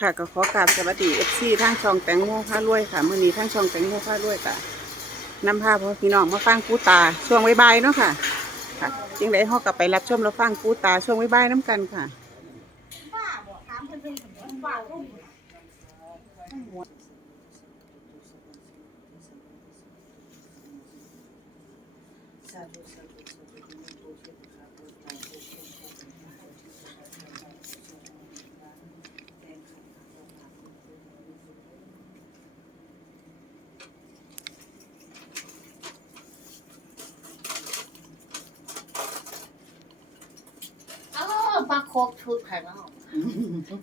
ค่ะก็ขอกราบสวัสดีเอฟซีทางช่องแตงโมพารวยค่ะมื่อนี้ทางช่องแตงโมพารวยค่ะนำพาพ่อพี่น้องมาฟังปูตาช่วงบ่ายๆเนาะค่ะค่ะจึงได้ฮอกกลับไปรับชมแล้วฟังปูตาช่วงบ่ายๆน้ำกันค่ะบ้าบ่ถามเพิ่นเพิ่นเพิ่นบ้ารุ่ม เออมา ครบชุดค่ะเนาะ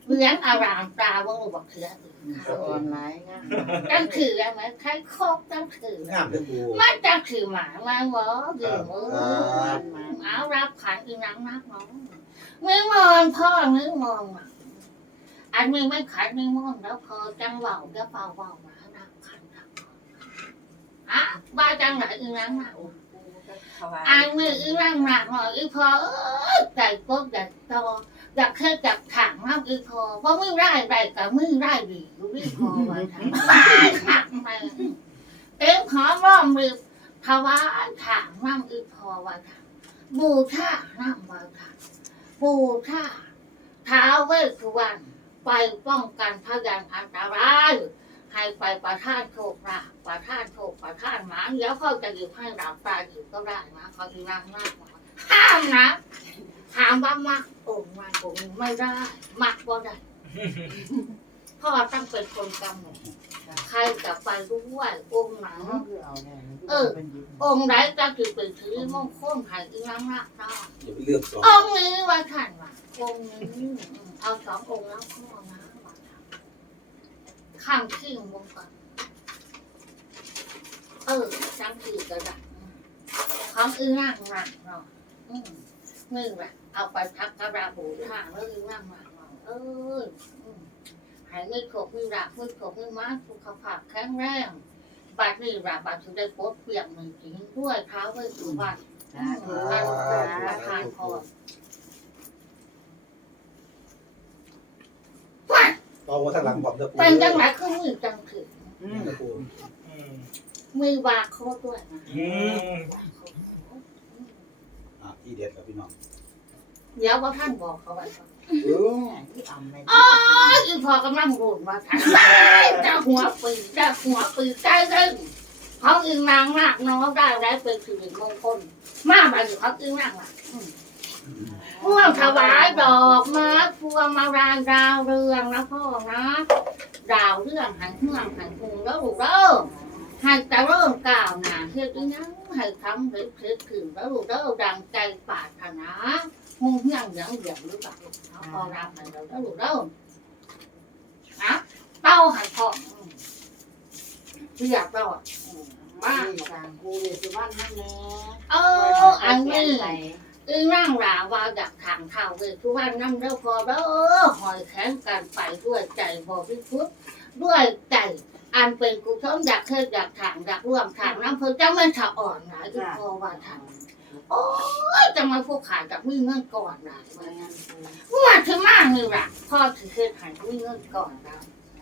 เลี้ยงอารามตาว่าบอกเถื่ออื่นออนไลน์นะจังถืออะไรใครครบจังถืองามเลยปูมันจังถือหมามาเหรอเดี๋ยวเออเอารับขันอีนังนักน้องมือมองพ่อมือมองอะอันมือไม่ขันมือมองแล้วพอจังเบาก็เบาเบามารับขันรับอะบ้าจังไหนอีนังนัก อันมืออีร่างหนักหน่อยอีพอเอ้ยใจก็อยากโตอยากเคยจับถังน้ำอีพอเพราะมือไร้ไรกับมือไร้ดีรู้อีพอว่าถังถังไปเต็มขอร้อมมือถวายถังน้ำอีพอว่าถังบูชาน้ำว่าถังบูชาท้าวเวสสุวรรณไปป้องกันพยานอันตราย ให้ไปประท่านโชคลาภประท่านโชคประท่านหมาเดี๋ยวเขาจะหยิบให้เราตาอยู่ก็ได้นะเขาจะนั่งมากกว่าห้ามนะถามว่ามักองค์มักองค์ไม่ได้ มักก็ได้พ่อต้องเป็นคนกำหนดใครจะไปด้วยองค์ไหนคือเอาแน่องค์ไหนจะถือเป็นถือมงคลให้อีนั่งนักได้อย่าไปเลือกสององค์นี้ว่าท่านว่าองค์นี้อืมเอาสององค์แล้วพ่อนะว่าท่าน ข้างขี้วงก่อนเออจังคือกระดังของอื้อนั่งหนักเนาะอืมมือแบบเอาไปพักกระดาษหูทางแล้วอื้อนั่งหนักเนาะเอออืมใหายไม่ขบมือรักมือขบมือมาสุขภาพแข็งแรงบัดนี้รับบาดถึงได้โพสเปลี่ยนมือจริงด้วยเท้าไว้สู่บ้านสาธุอันประทานพร ต่อว่าทางหลังผมเด้อปูเป็นจังไหนคือมือจังถืออืมเด้อปูมือวาโคตรด้วยนะอืมวาโคตรอะที่เด็ดครับพี่น้องเดี๋ยวว่าท่านบอกเขาไว้ก่อนเออที่อำไม่อ๋ออีพอกำลังรุนมาทันเจ้าหัวปืนเจ้าหัวปืนใจเร่งเขาอึงนางมากน้องได้แล้วเป็นสิริมงคลมากมาอยู่เขาอึงนางอะอืม พวงถวายดอกไม้พวงมารายดาวเรืองนะพ่อนะดาวเรื่องหันเฮืองหันหุงแล้วลูกเด้อให้จะเริ่มก้าวหน้าเฮ็ดอีหยังให้ทำให้เสร็จถึงแล้วลูกเด้อดังใจปรารถนาหงเฮืองเหลืองเหลืองหรือเปล่าลูกเอาพอรับให้เราแล้วลูกเด้อนะเต้าหันคออืมเรียบร้อยอืมมาที่สางกูเวสุวรรณนั่นแหละเอออันนี้ อีนั่งราว่าอยากทางเท้าเวททุกวันนั่งเด้อพอเด้อหอยแขนกันไปด้วยใจบริสุทธด้วยใจอันเป็นกุศลอยากเคยอยากทางอยากร่วมทางน้ำเพิ่งจะมันถะอ่อนนะที่พอว่าทางโอ้ยจะมาพวกขายกับมีเงินก่อนนะว่าถึงมากนี่ล่ะพ่อถือเคยขายมีเงินก่อนนะ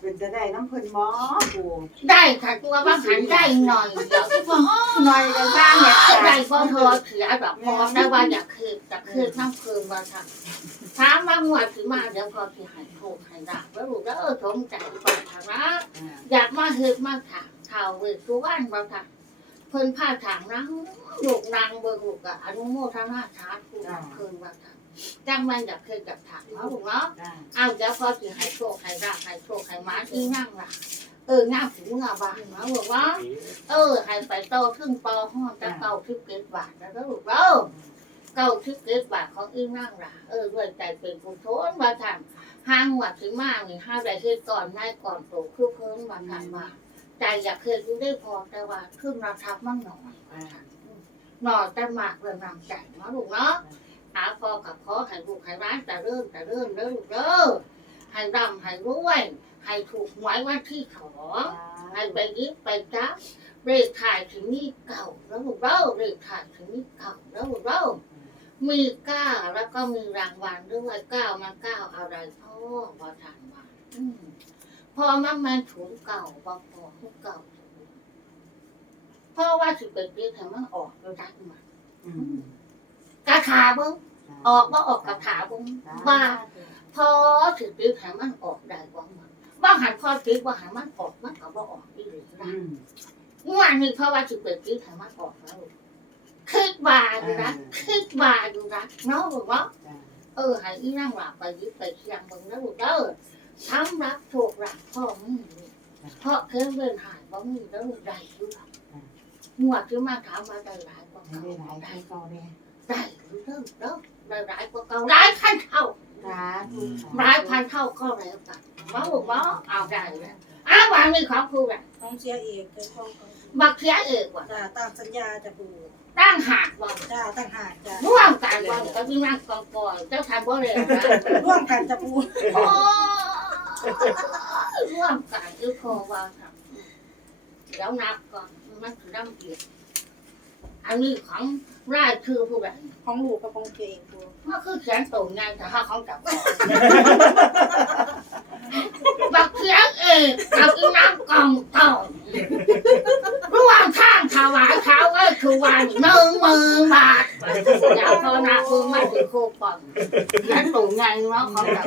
เป็นจะได้น้ำเพิ่นหมอปูได้ค่ะตัวว่าหันได้หน่อยเดี๋ยวที่พ่อหน่อยก็สร้างเนี่ยได้พ่อเธอเสียแบบพอได้ว่าอยากคืนจะคืนน้ำคืนมาทำถามว่างวดถือมาเดี๋ยวพอที่หายโทษหายดับแล้วลูกแล้วเออสมใจไปทางนะอยากมาเฮ็ดมาถางเท่าเวทสุวรรณมาทางเพิ่นผ้าถางนะลูกนางเบิกลูกอะอนุโมทนาชาติคุณคืนมาทาง จังมันอยากเคยกับถางเนาะลูกเนาะเอาเดี๋ยวพอสิให้โชคให้ราบให้โชคให้หมาที่นั่งล่ะ เออนั่งถึงเมื่อบานมาบอกว่าเออให้ไปโตขึ้นปอห้องจะเก้าทิพเกตบาทแล้วก็ลูกเราเก้าทิพเกตบาทของอีนั่งล่ะ เออด้วยใจเป็นกุศลมาทำห้างหวัดถึงมากนี่ห้าได้เฮ็ดก่อนนายก่อนโตคือเพิ่มมาทำมาใจอยากเคยรู้ได้พอแต่ว่าขึ้นราคามั่งหน่อยว่าทำหน่อยแต่มากเรื่องนำใจเนาะลูกเนาะ หาพอกับพอให้ลูกให้ร้านแต่เริ่มแต่เริ่มเริ่มเริ่มให้ร่ำให้รวยให้ถูกหวยวันที่สองให้ไปยึดไปจับเลขถ่ายถึงนี่เก่าแล้วลูกเล่าเลขถ่ายถึงนี่เก่าแล้วลูกเล่ามีก้าแล้วก็มีรางวัลด้วยก้ามันก้าอะไรพ่อว่าทานมาอืมพอมันมันถุงเก่าบ่พอถุงเก่าพราะว่าสิเป็นเรื่องให้มันออกแล้วรักมัน กระถาเบิ่งออกบ่ออกกระถาเบิ่งว่าพอสิเป็นให้มันออกได้บ่มันบ่หันพอสิบ่หันมันออกมันก็บ่ออกอีหลีนะอืมงวดนี้เพราะว่าสิเป็นเรื่องให้มันออกแล้วคิดว่าอยู่นะคิดว่าอยู่นะเนาะบอกว่าจ้ะเออให้อีนั่งหลับไปยึดไปเชียงเบิ่งแล้วเด้อทำรักโชครักพ่อมึงนี่เพราะเครื่องเดินหายบ่มีแล้วได้อยู่ล่ะหมวดที่มาถามมาได้หลายกว่าให้เก่าได้หลายใครก็ ได้ได้อยู่เด้อเด้อได้หลายกว่าเก่าหลายพันเท่าสาธุหลายพันเท่าก็แล้วกันมาบอกว่าเอาได้แล้วอ้าววางมีของครูแบบของเสียเอกเคยฟ้องของบักเสียเอกว่าจ้าตามสัญญาจะปูตั้งหากว่าจ้าต่างหากจ้าร่วมกันว่าก็มีนั่งกองกอยเจ้าทำบ่เร็วนะร่วมกันจะปูโอ้ร่วมกันคือพอว่าครับเดี๋ยวนับก่อนมันคือน้ำเกียรอันนี้ของ รายชื่อผู้ใดของลูกกับของเก่งปูมันคือเขียนตรงไงแต่ถ้าของจับบักเขียนเองกับอีน้ำกองต่อร่วมข้างถวายเท้าไว้คือวันหนึ่งหมื่นบาทเดี๋ยวพอนาคุณมาถึงโคกก่อนเขียนตรงไงเนาะของจับ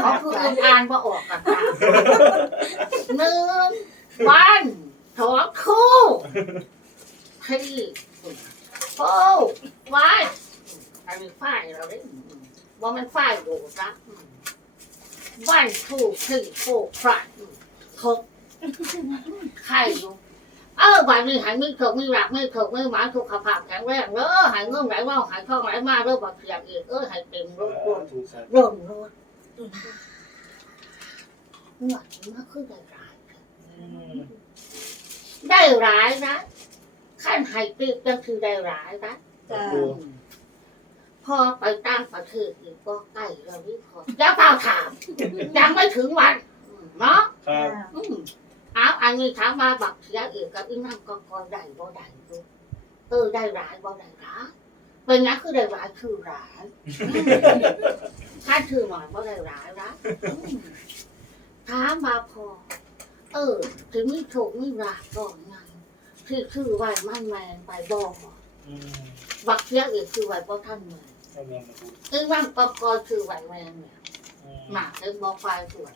เขาคืออ่านว่าออกกันจ้ะหนึ่งวันสองคู่ที่ โอ้ไว้อันนี้ฝ้ายเราได้ว่ามันฝ้ายดูนะบ้านถูกถึงโคกพระครบใครอยู่เออบ้านนี้หายไม่ถูกไม่หลักไม่ถูกไม่หมาถูกขับผ่าแข็งแรงเด้อหายเงื่อนไหลว่าหายท่องไหลมาเด้อบักเสียงอีกเออหายเต็มรถรถรถรถหนวดมันคือได้ร้ายได้ร้ายนะ ขั้นหายติดก็คือได้ร้ายนะจ้าพอไปตั้งประเทศอีกก็ใกล้เราที่พอแล้วเปล่าถาม ยังไม่ถึงวันอืมเนาะครับอืมเอาอันนี้ถามมาบักเสียอีกกับอีนั่งก็คอยได้บ่ได้ดูเออได้หลายบ่ได้หลายเป็นงั้นคือได้หลายคือหลายถ้าถือหน่อยบ่ได้หลายนะอืมถามมาพอ เออ ถึงมีโชคมีราบก่อนไงที่ คือไว้มันแมนไปบ่อืมบักเสียอีกคือไว้บ่ท่านแมนเอาเงินมาพูดซึ่งว่างก็ก็คือไหวแมงเนี่ยอืมหมาเอ็มบอกไฟสวย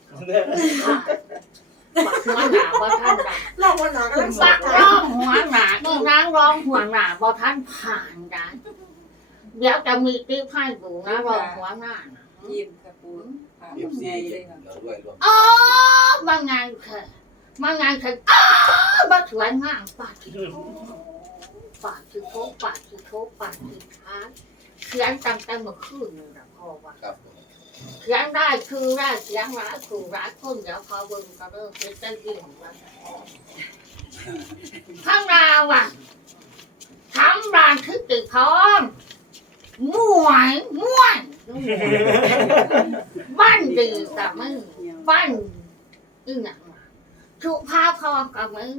บักหัวหนาบ่ท่านได้ลองวันหนากำลังบัสักกร้องหัวหนาอีนางร้องหัวหนาบ่ท่านผ่านได้เดี๋ยวจะมีติ๊บให้ดูนะร้องหัวหน้าน่ะยิ้มค่ะปูค่ะเอฟซีใหญ่เลยค่ะเราด้วยรวมอ๋อมางานเถอะ มางานเถอะอ้าบ่สวยงามปาดที่โคปาดที่โคปาดที่โคปาดที่ท้ายเขียนตั้งแต่เมื่อคืนนี่นะพ่อว่าครับผมเสียงได้คือได้เสียงร้ายคือร้ายคนเดี๋ยวพอเบิ่งก็เริ่มเป็นเต้นยิ่งแล้วข้างดาวอะทำรานทึกติดพร้อมม่วยม่วนบ้านดีกับมึงบ้านอีหนัง ว่ะสุภาพรกับมึง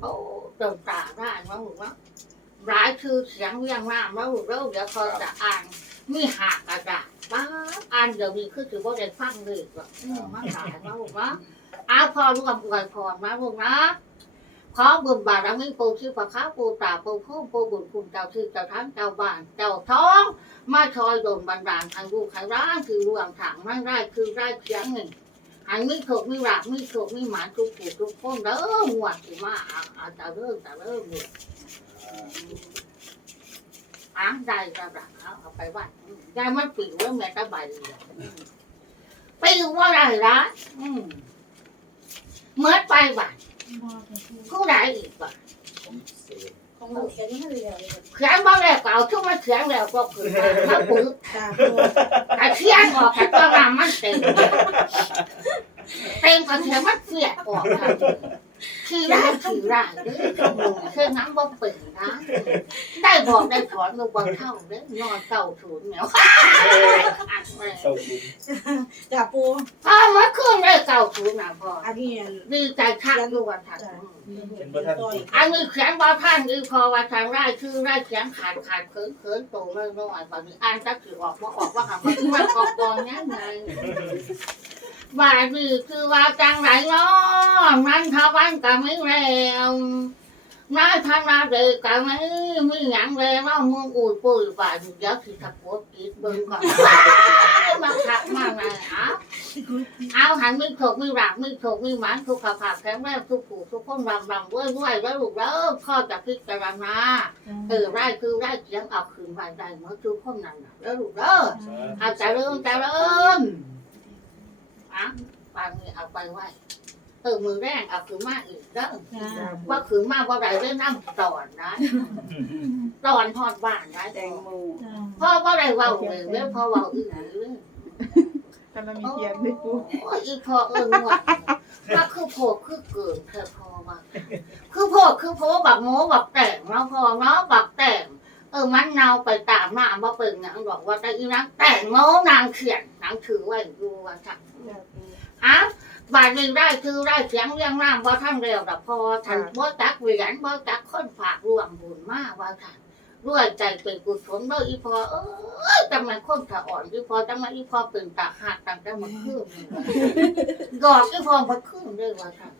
โอ้เติมตาได้แล้วลูกนะร้ายคือเสียงเรียงรามแล้วลูกแล้วเดี๋ยวพอจะอ่านมีหากกระดาษป้าอ่านเดี๋ยวมีคือถือว่าได้ฟังเลยว่าอืมมันตายแล้วลูกนะอาพอรวมอวยพรนะลูกนะขอบุญบารมีปูชื่อพระค้าปูตาปูพุ่มปูบุญคุณเจ้าชื่อเจ้าทั้งเจ้าบ้านเจ้าท้อง มาชอยโดนบันดาลทางลูกทางร้านคือรวมถังไม่ได้คือได้เพียงหนึ่ง อันมีโชคมีหลักมีโชคมีหมาทุกผู้ทุกคนเด้อหวดสิมาอาอาจะเริ่มจะเริ่มเนี่ยอะได้กระดังเอาเอาไปวัดอืมยายมันปิวแล้วแม่ตะใบเลยปิวว่าไรละอืมเมื่อไปวัดผู้ใดอีกวัด ผมเสีย ของลูก เขียนให้เลยเลยเขียนบ่แล้วก็เอาทุกมาเขียนแล้วก็คือมาปึกจ้าปูแต่เขียนออกแต่ก็รำมันเต็มเต็มก็เขียนมันเสียออก ค่ะคือได้คือได้เด้อขโมยเครื่องน้ำบ่เปิดนะได้บอกได้ถอนมือบางเท่าเด้อนอนเก่าศูนย์เหนียวอัดเลยเศร้าคุ้มจ้าปูพ่อมาขึ้นได้เก่าศูนย์นะพ่ออันนี้ดีใจคักดูวันทันเป็นประธานต่อยอันนี้เขียนว่าท่านอีพอว่าทางได้คือได้เขียนขาดขาดเขินเขินโตเลยน้อยแบบนี้อ่านจะถือออกว่าออกว่าหามันมันกองกองเนี้ยไง ว่าดีคือว่าจังไรเนาะมันทวันก็ไม่แล้วนายธนาเด็กก็ไม่มีหยังเลยว่ามึงอูดปุยว่าเดี๋ยวสิตะโกนกิดเบิ่งก่อนมาขับมาไงเอาเอาหันมีโถกมีหลักมีโถกมีหมันทุกขภาพแข็งแรงทุกผู้ทุกคนรำรำด้วยด้วยแล้วลูกแล้วพ่อจะพิจารณาเออได้คือได้เสียงเอาคืนไปได้เมื่อทุกคนนั่นน่ะแล้วลูกเด้อเอาเจเริญเจเริญ อะปางนี้เอาไปไว้เออมือแรงเอาขืนมาอีกเด้อว่าขืนมาว่าไรได้น้ำตอนนะตอนทอดบ้านนะแตงโมพ่อว่าไรเว่าเลยเว้ยพ่อเว่าอีกเลยถ้ามันมีเทียนด้วยปูโอ้ยอีพ่อเออหมดว่าคือโพดคือเกิดเธอพ่อว่าคือโพดคือโพบักโมบักแต่งเนาะพ่อเนาะบักแต่งเออมันเนาไปตามหน้าบ่เป็นหยังบอกว่าแต่อีนังแต่งโมนางเขียนนางถือไว้ดูว่าจัง อะบาดนี้ได้คือได้เสียงเรียงน้ำว่าท่านเร็วแต่พอท่านบ่จักเหรียญบ่จักคนฝากรวมบุญมาว่าท่านรวยใจเป็นกุศลเด้ออีพอเอ้ยจังมันคนถะอ่อนอีพอจังมันอีพอเป็นตาหักตั้งแต่มันขึ้นดอกอีพอมันขึ้นเลยว่าท่าน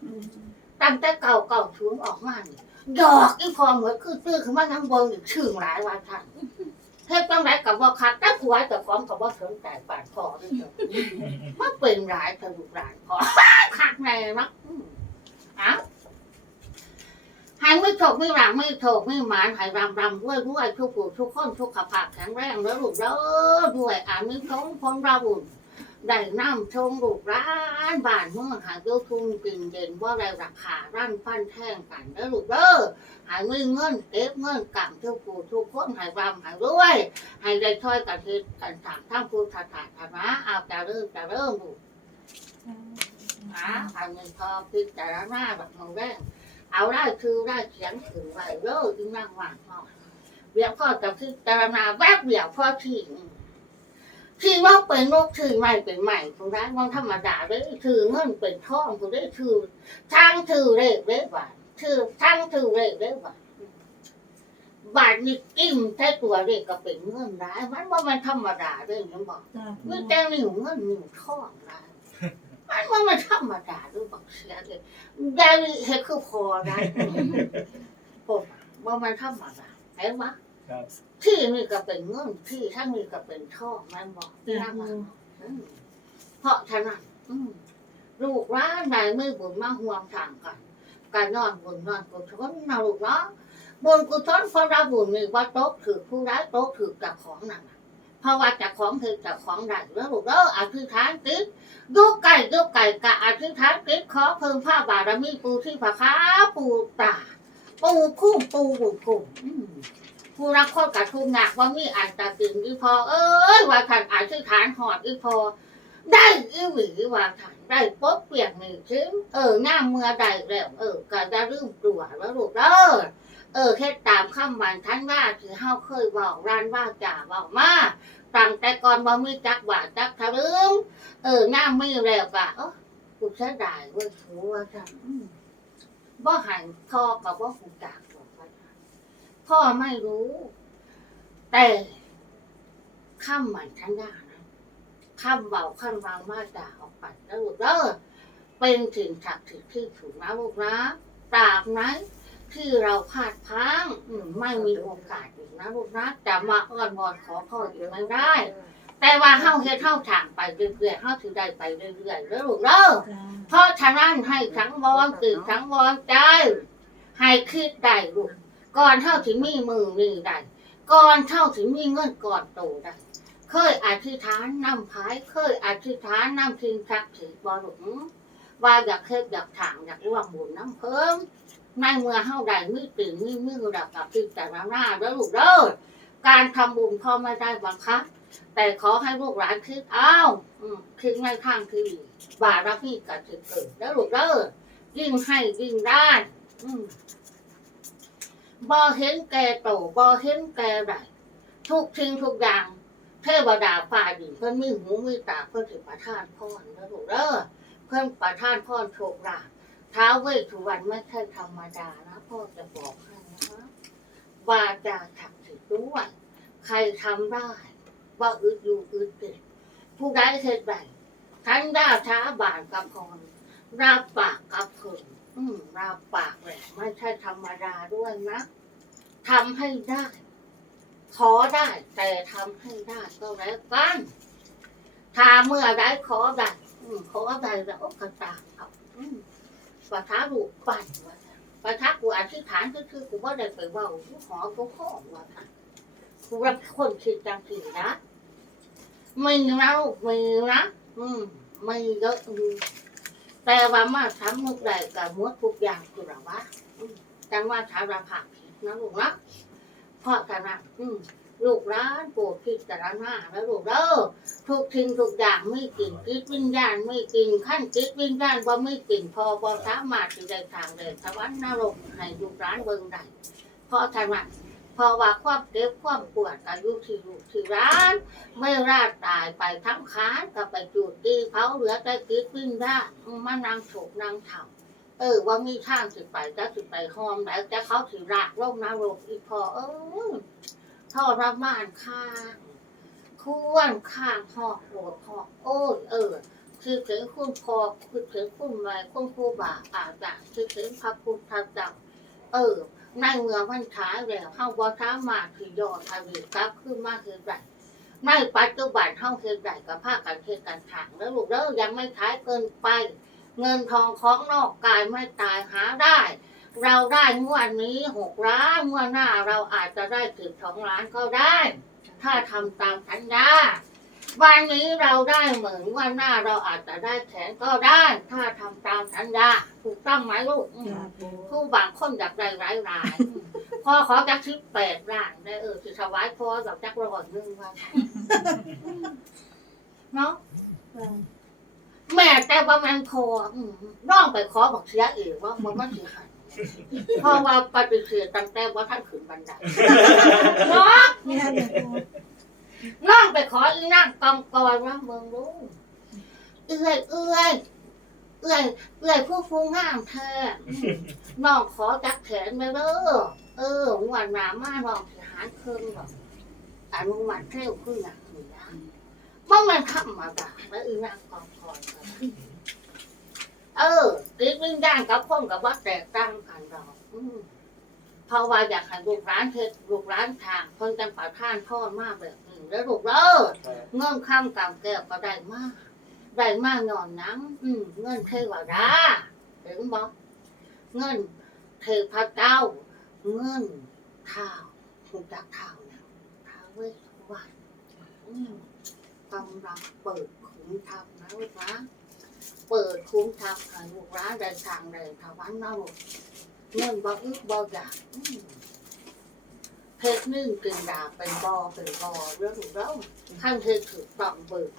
ตั้งแต่เก่าเก่าชุนออกมานี่ดอกอีพอเหมือนคือตื้อขึ้นมาทั้งบนอีกชื่งหลายว่าท่าน เฮ็ดจังไรกับว่าคักแต่ผัวแต่ของกับว่าสนใจปานพอนี่เถอะมันเป็นหลายทะลุหลายพอคักแน่เนาะอืมเอ้าให้ไม่ถกไม่หลังไม่ถกไม่หมานให้รำรำด้วยด้วยทุกผู้ทุกคนทุกขภาพแข็งแรงแล้วลูกเด้อด้วยอามิสงพลเราบุญ ได้น้ำชมลูกร้านบ้านเมืองหายเจ้าทุ่งกินเด่นว่าได้ราคาร่านฟันแท่งกันแล้ลูกเด้อหายม่เงินเก็บเงินกำทุกผู้ทุกคนหายรำใหายด้วยให้ได้ช่วยกันเฮ็ดกันถามทั้งผู้ทัดถาธนะเอาจะเริ่มจะเริ่มดูนะอันนี้พอพิจารณาแบบมองแรกเอาได้คือได้เขียนถึงไว้เด้อจึงนั่งว่างพอเดี๋ยวพ่อจะพิจารณาแวบเดียวพ่อทิ้ งที่ว่าเป็นโรคถือไม่เป็นใหม่คุณได้มันธรรมดาเลยถือเงินเป็นท่องคุณได้ถือทางถือเลขเลขว่าถือทางถือเลขเลขว่าบาทนี่กิ้มแค่ตัวเด็กก็เป็นเงินได้มันว่ามันธรรมดาเรื่องนี้บอกเมื่อแต่นิ้วเงินนิ้วทองได้มันว่ามันธรรมดาด้วยบอกเสียเลยได้เฮ็ดคือพอได้ผมว่ามันธรรมดาเห็นไหม ครับที่นี่ก็เป็นเงินที่ทั้งนี้ก็เป็นท่องมันบอกที่นั่นมาเพราะฉะนั้นลูกร้านใดไม่บุญมาห่วงทางกันการนอนบุญนอนกุศลนะลูกเนาะบุญกุศลพอเราบุญนี่ว่าโต๊ะถือผู้ร้ายโต๊ะถือจากของนั่นน่ะเพราะว่าจากของถือจากของได้แล้วลูกเด้ออธิษฐานติดยกไก่ยกไก่กะอธิษฐานติดขอเพิ่มผ้าบารมีปูที่ผาขาปูตาปูคู่ปูบุญคุ้มอืม ผู้รักคนกับทุกหนักว่ามีอันตาตึงอีพอ เอ้ยว่าท่านอธิษฐานหอดอีพอ ได้อีหวีว่าท่านได้ป๊บเปียนหนึ่งชิ้นเออหน้าเมื่อใดแล้วเออก็จะลืมตัวแล้วลูกเด้อเออเฮ็ดตามคำบันทันว่าที่เฮาเคยบอกร้านว่าจ่าบอกมาตั้งแต่ก่อนบ่มีจักบาจักทะลึงเออหน้ามีแล้วก็เออกูเสียดายเว้ยหัวจังอืมบ่หันพ่อกับบ่หูจักบอกว่า พ่อไม่รู้ แต่คำมันทันยานะคำเบาคำวางมาจ่าออกไปแล้วลูกเด้อเป็นสิ่งศักดิ์สิทธิ์ที่ถูกนะลูกนะตราบนั้นที่เราพลาดพลั้งอืมไม่มีโอกาสอีกนะลูกนะจะมาอ้อนวอนขอพ่ออีกไม่ได้ แต่ว่าเฮาเฮ็ดเฮาทางไปเรื่อยๆเฮาถือได้ไปเรื่อยๆแล้วลูกเด้อเพราะฉะนั้นให้สังวรตื่นสังวรใจให้คิดได้ลูก ก่อนเท่าถึงมีมือมีได้ก่อนเท่าถึงมีเงินก่อนโตได้เคยอธิษฐานนำพายเคยอธิษฐานนำทิ้งทักถือบ่ลูกว่าอยากเฮ็ดอยากถางอยากร่วมบุญน้ำเพิ่มในเมื่อเฮาได้มีตื่นมีมือดับกับพิจารณาแล้วลูกเด้อการทำบุญพ่อไม่ได้บังคับแต่ขอให้ลูกหลานคิดอ้าวอืมคิดในทางที่บารมีกับจิตเกิดแล้วลูกเด้อยิ่งให้ยิ่งได้ บ่เห็นแก่โตบ่เห็นแก่ไรทุกทิ้งทุกอย่าง เทวดาฝ่าดินเพิ่นมีหูมีตาเพิ่นถือประทานพรแล้วลูกเด้อเพิ่นประทานพรโชคลาภท้าวเวสสุวรรณไม่ใช่ธรรมดานะพ่อจะบอกให้นะคะวาจาศักดิ์สิทธิ์ด้วยใครทำได้ว่าอึดอยู่อึดติดผู้ใดเฮ็ดได้ทฉันได้ช้าบานกับคนรับปากกับคน อืมรับปากแหละไม่ใช่ธรรมดาด้วยนะทำให้ได้ ขอได้ แต่ทำให้ได้ก็แล้วกันถ้าเมื่อได้ขอได้อืมขอได้แล้วก็ตามเอาอืมประท้าลูกปั่นว่าประท้ากูอธิษฐานก็คือกูว่าได้ไปเว่ากูขอกูขอว่าค่ะกูรับคนคิดจังสินะไม่นะลูกไม่นะอืมไม่เยอะอืม แต่ว่ามาทำมุกใดกับมดทุกอย่างคือหรอวะอืมจังว่าสาราพผิดนะลูกนะเพราะฉะนั้นอืมลูกร้านปวดพิจารณาแล้วลูกเด้อทุกทิ้งทุกอย่างไม่กินจิตวิญญาณไม่กินขั้นจิตวิญญาณว่าไม่กินพอพอสามารถที่จะทางเดินสวรรค์นรกให้ลูกร้านเบิ่งได้เพราะฉะ นั้นเพอว่าความเจ็บความปวดอายุที่ลูกที่ร้าน ไม่ราดตายไปทั้งค้านก็ไปจุดดีเขาเหลือแต่จิตวิญญาณมานางโฉกนางเถาเออว่ามีทางสิไปจะสิไปหอมแล้วจะเขาสิรากลงนรกอีกพอเออทรมานข้างควรข้างหอกโหดหอกโอ้ยเออคือถึงคุณพอคือถึงคุณแม่คุณครูบาอาจารย์คือถึงพระพุทธเจ้าเออ ในเมืองมันขายแล้วเข้าวัฒมาคือยอดทวีกลับขึ้นมาคือไรในปัจจุบันเข้าคือไรกับภาคการเทศการถางแล้วลูกเด้อยังไม่ขายเกินไป เงินทองของนอกกายไม่ตายหาได้ เราได้งวดนี้หกล้านงวดหน้าเราอาจจะได้ถึงสองล้านก็ได้ ถ้าทำตามสัญญา วันนี้เราได้เหมือนวันหน้าเราอาจจะได้แขนก็ได้ ถ้าทำตามสัญญาถูกต้องไหมลูกอืมผู้บางคนอยากได้หลายรายอืมพอขอจักชิปแปดล้านได้เออสิถวายพอแบบจักรอยหนึงว่าเนาะ แม่แต่ว่ามันพออืมน้องไปขอบอกเสียเองว่ามันมันสิหันเพราะว่าปฏิเสธตั้งแต่ว่าท่านขึ้นบันไดเนาะน้ องไปขออีนั่งกองกอยว่าเมืองรู้เอื้อยเอื้อยเอื้อยเอื้อยผู้ฟูงามแท้อืมน้องขอจักแขนไปเด้อเออวันหนามาน้องสิหารเครื่องแบบอนุมัติเร็วขึ้นอย่างนี้นะเพราะมันธรรมดาแล้วอีนางกองก็ได้เออติดวิญญาณกับคนกับว่าแตกต่างกันดอกอื เพราะว่าอยากให้ลูกร้านเทศลูกร้านทางคนจังป่าท่านทอมากแบบนี้แล้วลูกเออเงื่อนข้ามกำแก้วก็ได้มากได้มากนอนน้ำอืมเงินเทวดาถึงบอกเงินเทพเจ้าเงินเท้าถูกจักเท้าเนี่ยท้าเวสวรรณอืมกำลังเปิดคุ้มทำนะลูกนะเปิดคุ้มทำให้ลูกร้านเดินทางเดินทวันนะลูก เงินบ่อึกบ่อยากอืมเพชรนึ่งกึ่งดาบเป็นบอเป็นบอเรื่องเรื่องขั้นเธอถือต้องเบิก